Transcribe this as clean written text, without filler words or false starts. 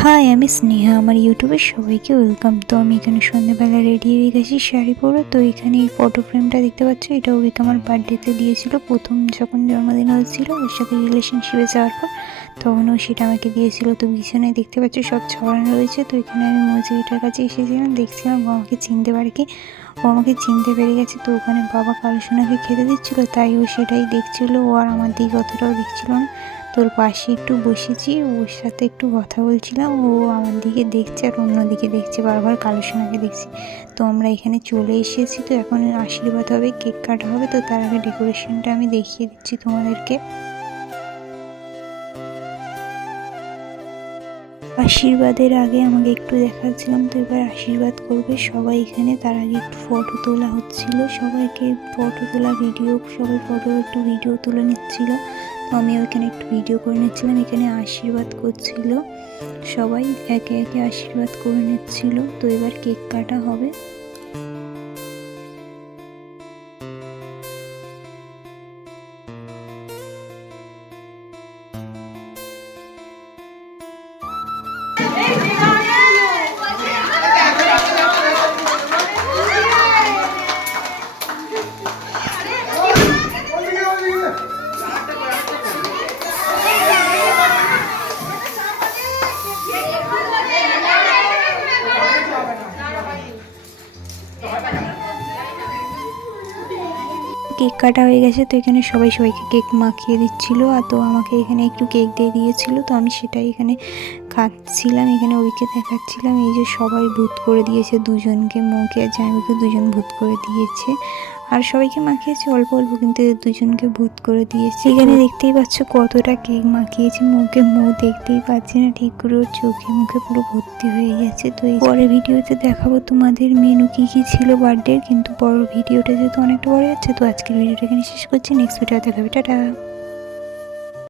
High, আমি স্নেহা। আমার ইউটিউবের সবাইকে ওয়েলকাম। তো আমি এখানে সন্ধ্যেবেলা রেডি হয়ে গেছি শাড়ি পরে। তো এখানে এই ফটো ফ্রেমটা দেখতে পাচ্ছ, এটা ওকে আমার বার্থডেতে দিয়েছিল। প্রথম যখন জন্মদিন হয়েছিল ওর সাথে রিলেশনশিপে যাওয়ার পর তখন ও সেটা আমাকে দিয়েছিল। তো বিছানায় দেখতে পাচ্ছ সব ছড়ানো রয়েছে। তো এখানে আমি মৌসুমিটার কাছে এসেছিলাম, দেখছিলাম ও আমাকে চিনতে পারে কি। ও আমাকে চিনতে পেরে গেছে। তো ওখানে বাবা কালো সোনাকে খেতে দিচ্ছিলো, তাই ও সেটাই দেখছিল। ও আর আমার দিকে অতটাও দেখছিল না। তোর পাশে একটু বসেছি, ওর সাথে একটু কথা বলছিলাম। ও আমার দিকে দেখছে আর অন্যদিকে দেখছে, বারবার কালো সোনাকে দেখছি। তো আমরা এখানে চলে এসেছি। তো এখন আশীর্বাদ হবে, কেক কাটা হবে। তো তার আগে ডেকোরেশনটা আমি দেখিয়ে দিচ্ছি তোমাদেরকে। আশীর্বাদের আগে আমাকে একটু দেখাচ্ছিলাম। তো এবার আশীর্বাদ করবে সবাই এখানে। তার আগে একটু ফটো তোলা হচ্ছিল, সবাইকে ফটো তোলা, ভিডিও, সবাই ফটো একটু ভিডিও তুলে নিচ্ছিল। তো আমি ওইখানে একটু ভিডিও করে নিচ্ছিলাম। এখানে আশীর্বাদ করছিল সবাই, একে একে আশীর্বাদ করে নিচ্ছিল। তো এবার কেক কাটা হবে। কেক কাটা হয়ে গেছে। তো এখানে সবাই সবাইকে কেক মাখিয়ে দিচ্ছিল। আর তো আমাকে এখানে একটু কেক দিয়ে দিয়েছিল। তো আমি সেটাই এখানে খাচ্ছিলাম। এখানে ওইকে দেখাচ্ছিলাম। এই যে সবাই ভূত করে দিয়েছে দুজনকে, মুখে আর জামাইকে দুজন ভূত করে দিয়েছে। আর সবাইকে মাখিয়েছে অল্প অল্প, কিন্তু দুজনকে ভূত করে দিয়েছে। এখানে দেখতেই পাচ্ছ কতটা কেক মাখিয়েছে মুখে। মুখ দেখতেই পাচ্ছি না ঠিক করে, ওর চোখে মুখে পুরো ভর্তি হয়ে গেছে। তো এই পরের ভিডিওতে দেখাবো তোমাদের মেনু কি কি ছিল বার্থডে। কিন্তু বড় ভিডিওটা যেহেতু অনেকটা বড় যাচ্ছে, তো আজকের ভিডিওটা এখানে শেষ করছি। নেক্সট ভিডিও দেখাবে, টাটা।